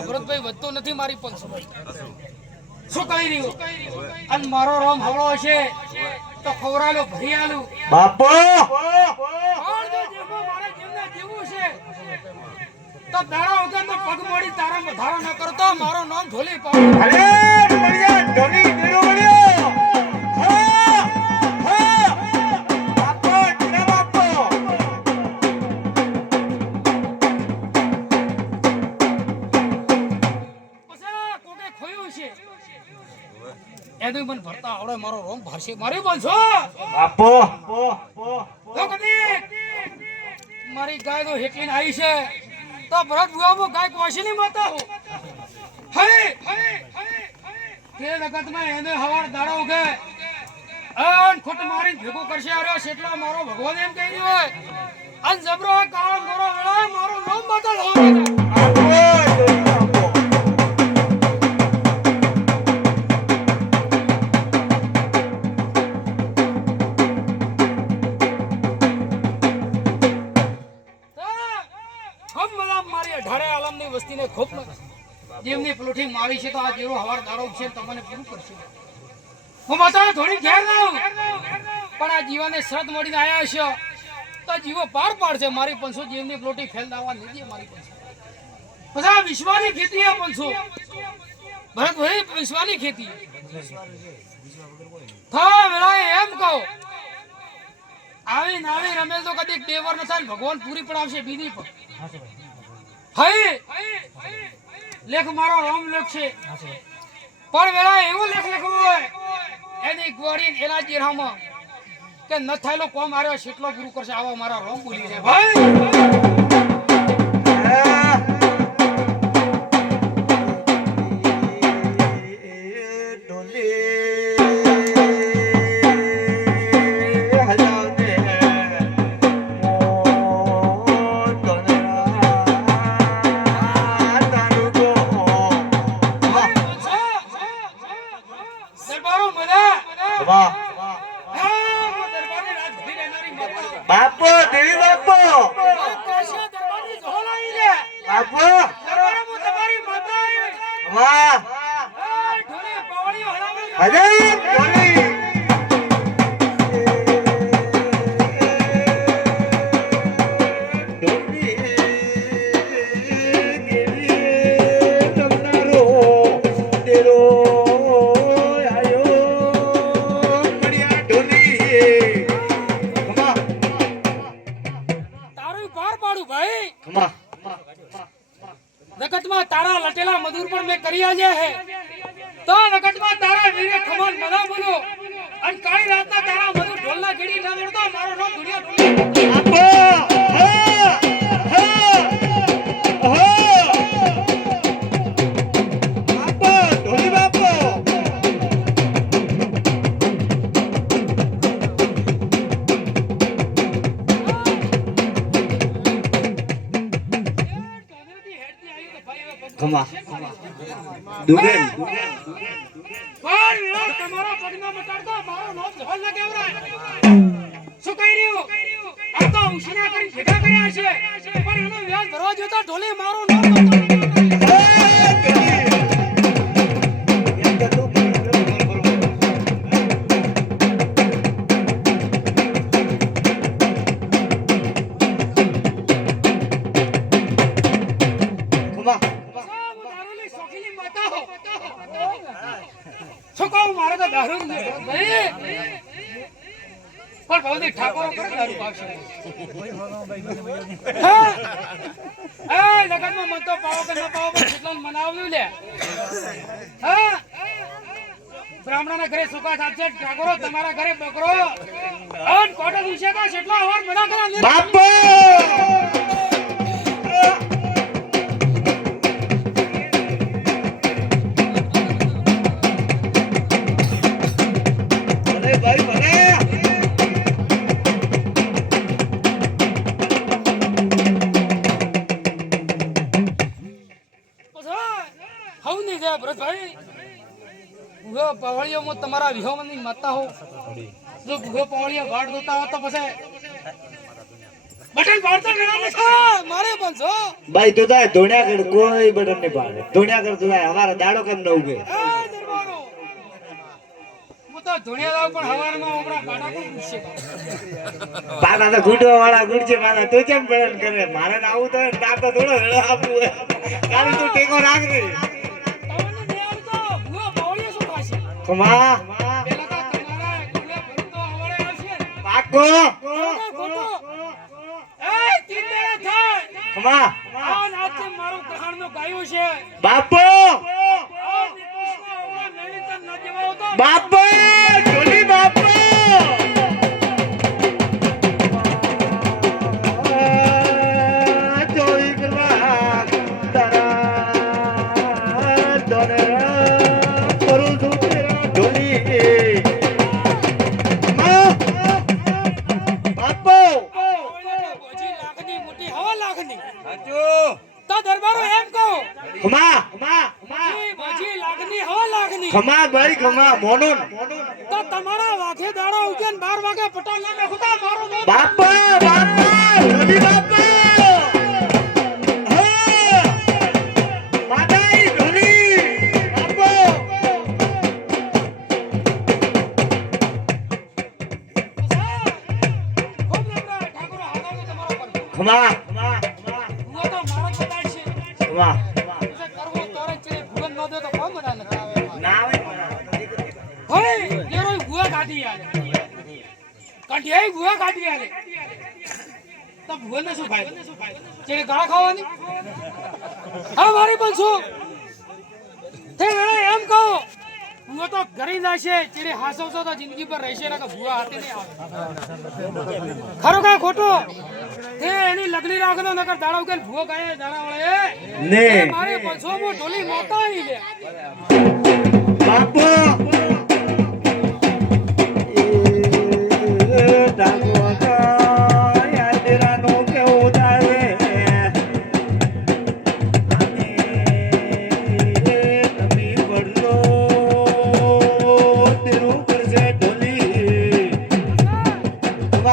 ભરતભાઈ વધતો નથી મારી પણ શું કહી રહ્યું અને મારો રામ હવળો હશે તો ખવરાલો ભરી આલું બાપો મારા જીવના જીવું છે તો દાડા વગર તો પગ મોડી તારા વધારો ન કરતો મારો નામ ઢોલી પાડો અરે બળિયા ઢોલી દેરો બળિયો હા હા બાપો ટીના બાપો પસા કોકે ખોયું છે એનું મન ભરતા આવડે મારો રોમ ભરશે મારી બોલશો બાપો તો કદી મારી ગાય તો હેકલીને આવી છે તો ભરત બુઆબો ગાય કોશીની માતા હો હે તે જગતમાં એને હવાર દાડો ઉગે અન ખોટ મારી ભેગો કરશે આર્યો કેટલો મારો ભગવાન એમ કહી રહ્યો હોય અન જબરો કાળ મોરો વેળા મારો નામ બદલ હો વસ્તીને ખૂબ જેમની પ્લોટી મારી છે તો આ જેવો હવાર દાડો છે તમને પૂરું કરશે હું માતા થોડી ઘેર લાવું પણ આ જીવાને શ્રદ્ધ મળીને આયા છે તો જીવો પાર પાડશે મારી 500 જીવની પ્લોટી ફેલદાવા નહીં મારી 500 પછી આ વિશ્વાની ખેતી આ 500 ભરતભાઈ વિશ્વાની ખેતી થા વેળાએ એમ કહો આવી નાવી રમેલ તો કદી ટેવર ન થાય ભગવાન પૂરી પડાવશે બીજી પર હઈ લેખ મારો રામ લેખ છે પણ વેળા એવો લેખ લખવો હોય એની ગોળી એના જીરામાં કે ન થાયલો કોમ આર્યો કેટલો પૂરું કરશે આવા મારા રામ બોલી છે ભાઈ બાપો દેવી બાપો બાપો વાહ અરે ઢોલી નકટમાં તારા લટેલા મજૂર પણ મેં કરી આલ્યા હે તો નકટમાં તારા વીરે ખમણ મના બોલો અને કાળી રાતના તારા મજૂર ઢોલના ગીડી ના વળતો મારો નામ દુનિયા ઢોલી બાપો બાપો ઢોલી બાપો ખમા દુગેન પર તમારો પગનો મટાડતો મારો નામ ઢોલ ના કેવરાય શું કહી રહ્યો આ તો ઉશના કરી ભેગા કર્યા છે પણ એનો વ્યાજ ભરવા જોતા ઢોલે મારો નામ મારે તો દારૂ ભાઈ પણ ભવદી ઠાકોરો કરે દારૂ પાવશે હા એ લગનમાં મત તો પાવો કે ન પાવો પણ કેટલો મનાવ્યું લે હા બ્રાહ્મણના ઘરે સુકા થાપશે ઠાકોરો તમારા ઘરે બકરો અન કોટો વિશે તો કેટલો અવાર મના કરા બાપો છે ભરતભાઈ ભૂગો પવાળીઓ હું તમારા વિહોમની માતા હો જો ભૂગો પવાળીઓ વાટ જોતા હો તો પછી બટન પાડતો ગણા છે મારે પણ છો ભાઈ તું તારે ધોણ્યા કર કોઈ બટન નહીં પાડે ધોણ્યા કર તું અમારા દાડો કેમ ન ઉગે એ દરબારો હું તો ધોણિયા લાવ પણ હવારમાં હમણાં કાઢા કોણ પૂછશે પાડા તો ગુડવા વાળા ગુડ છે મારા તું કેમ બટન કરે મારે ને આવું તો તાર તો થોડો વેળો આપવું હોય કારણ તું ટેકો રાખ રે તમને દે આવતો ભૂગો પવાળીઓ શું ખાશે ખમા પેલા તો તમારા ગુલે ભરતો હવારે આવશે પાકો ખોટો એ તીંદે થાય ખમા આ નાચે મારું કહાણનો ગાયો છે બાપો આ નિકૃષ્ણ હમણાં મેલી તન ન જવાયો તો બાપો ઢોલી બાપો ચોરી કરવા તારા દોરે કરું છું તેરા ઢોલી બાપો બોજી લાખની મોટી હવા લાખની તો દરબારો એમ કહો ખમા બોજી લાખની હવા લાખની ખમા ભાઈ ખમા મોનોન તો તમારા વાઘે દાડા ઉગેન 12 વાગે પટાલ ના ખુદા મારો નો બાપા ઢોલી બાપો હા માતાઈ ઢોલી બાપો ખૂબ નમ્ર ઠાકોર હાદાનો તમારો પર ખમા હું તો મારા કદાચ છે ખમા જે કરવો તારે છે ભૂગન ન દે તો કોમ બના ન ના આવે હોય લેરો ગુવા કાઢી યાર કાઢી ગુવા કાઢી યાર તો ભૂગન ને શું ફાયદો છે ગાળા ખાવાની હા મારી પણ શું તે વેળા એમ કહો હું તો ગરી નાશે ચીડી હાસવશો તો જિંદગી પર રહેશે ને કે ભૂવા હાથે નહીં આવે ખરો કા ખોટો તે એની લગની રાખો તો નકર દાડા ઉકેલ ભૂવો ગાય દાડા વાળે ને મારી પણ શું હું ઢોલી મોટા આવી લે બાપો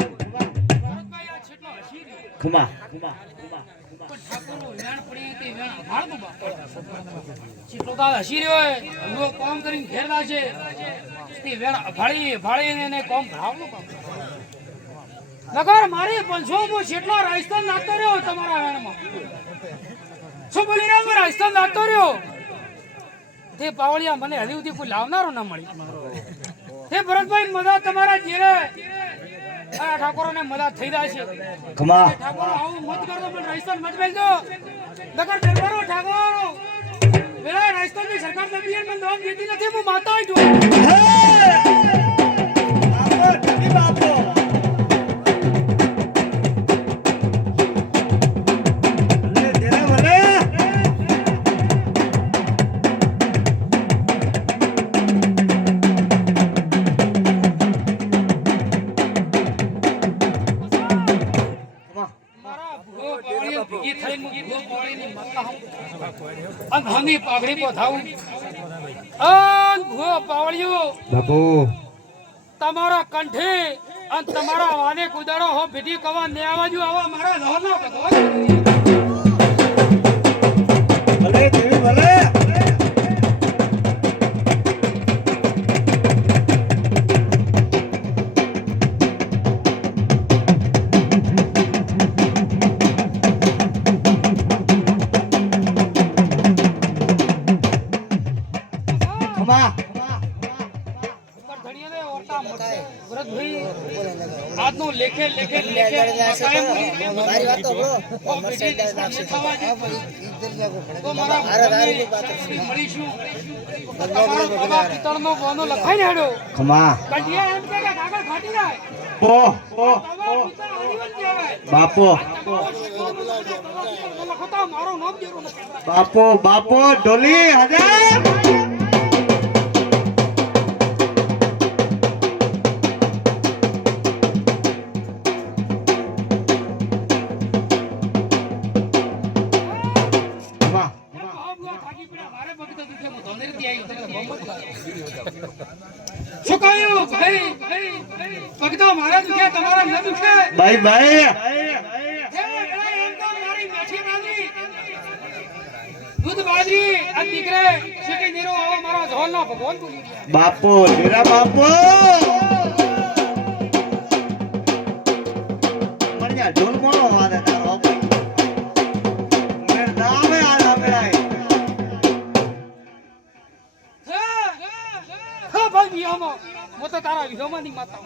ભરતભાઈ આ છેટલો હસી રહ્યો ખમા પણ ઠાકોરનો વેણ પડી તે વેણ અભાળતું બાપ છેટલો તો આ હસી રહ્યો હે ભૂવો કામ કરીને ઘેર લાશે તે વેણ અભાળીને એને કામ ભરાવનું બાપ નગર મારી 500 હું છેટલો રાજસ્થાન નાખતો રહ્યો તમારા વેણમાં શું બોલી રહ્યો હું રાજસ્થાન નાખતો રહ્યો તે પાવળિયા મને હજી સુધી કોઈ લાવનારો ના મળી હે ભરતભાઈ મદદ તમારા ઘેરે આ ઠાકોરોને મદદ થઈ જાય છે ખમા ઠાકોરો આવું મત કરતો પણ રાજસ્થાન મત બેલજો નગર દરબારો ઠાકોરો વેલા રાજસ્થાનની સરકાર દબીને મને નામ દેતી નથી હું માતા હોય છું બાપો મારા ભૂવો પાવળીએ ભેગી થઈને હું ભૂવો પાવળીની માતા હું અને હની પાઘડી પોથાવું અન ભૂવો પાવળીઓ બાપુ તમારા કંઠે અને તમારા વાને કુદાડો હો ભીટી કવા ને આવાજુ આવા મારા લોહનો ભગવાન ભલે દેવી ભલે ખમા ધણીયાને ઓરતા મોટે ભરતભાઈ આજનો લેખે મારી વાત તો બ્રો તો મારા મળીશું તમારો બાબા પિત્તળનો બોનો લખાઈને હેડો ખમા કંઠિયા એમ કે કાગળ ફાટી જાય પો બાબા પિત્તળ આજીવન કહેવાય બાપો લખતા મારો નામ દેરો નથી બાપો બાપો ઢોલી હજાર બુઆ થાકી પડ્યા મારે ભગતો દુખે હું ધોનેરથી આવ્યો તમે મોહમ્મદ શું કહ્યું ભાઈ ભગતો મારા દુખે તમારા ન દુખે ભાઈ ભાઈ દૂધ બાજરી આ દીકરે સિટી નીરો આવો મારો ઝોલનો ભગવાન બોલી ગયા બાપુ તેરા બાપુ મણ્યા ઢોલ મોનો વાદે તારો મેં નામે આલા મેળાય હા ભાઈ વિહોમાં હું તો તારા વિહોમાંની માતા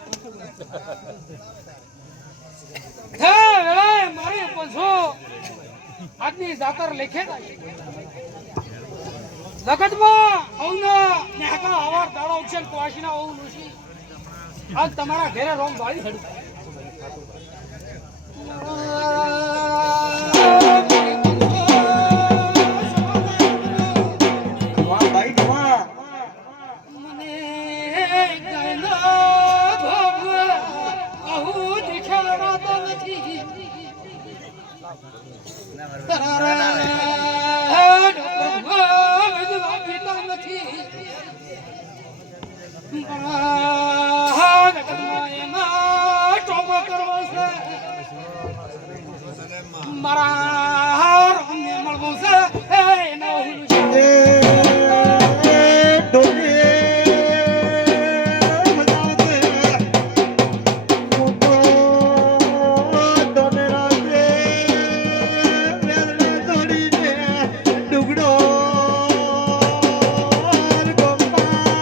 હે વેળાએ મારી પંસો આજની જાતર લેખે જગતમાં અવના નેહકા હવાર દાડો છે કોશીના ઓવ લુસી આજ તમારા ઘરે રોમ વાળી હેડું વાહ ભાઈ વાહ મને ગના ભોગ આહુ દેખાડવા તો નથી મારા